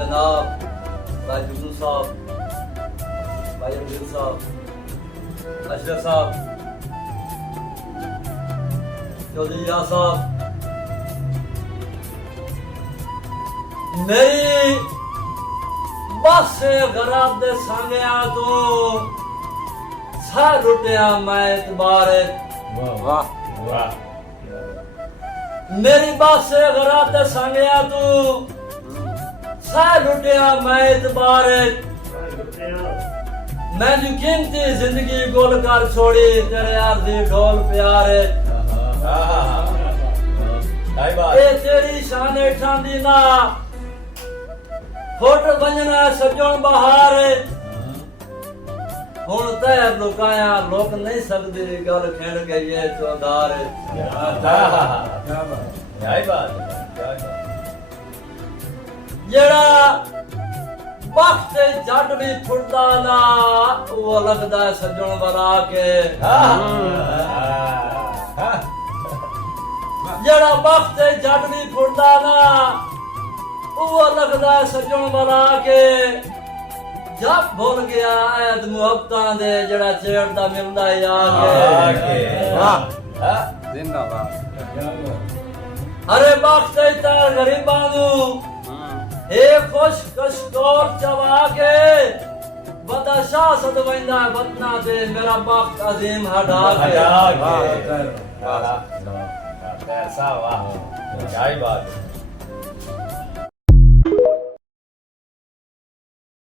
जनाब भाई जुगनू साहब, भाई अब्दुल साहब, अशरफ साहब, चौधरी यार साहब, मेरी बस गराब दे सांगया तो सा लुटिया मैं इतबार वाह वाह मेरी बस गराब दे सांगया तू सा लुटिया मैं इतबार मैंने कीमती जिंदगी गोल कर छोड़ी तेरे यार दी ढोल प्यार ए तेरी शान ठांदी ना होट बनना सजण बहार हुण तै लुकाया लोक नहीं सकदी गल खेड़ गई है चौधार जेड़ा वक्त जट भी फुटदा ना वो लगदा सजण वाला के जेड़ा वक्त जट भी फुटदा ना वो लगदा सजण वाला के जब भूल गया ऐद मुहब्बतां दे जेड़ा छेड़दा मिलदा आके जिंदाबाद अरे वक्त ता गरीबां नू ए खुश कशकोर चवा के बदा शाह सदवैंदा वतना दे मेरा वक्त अजीम हटा के वाह वाह वाह वाह वाह वाह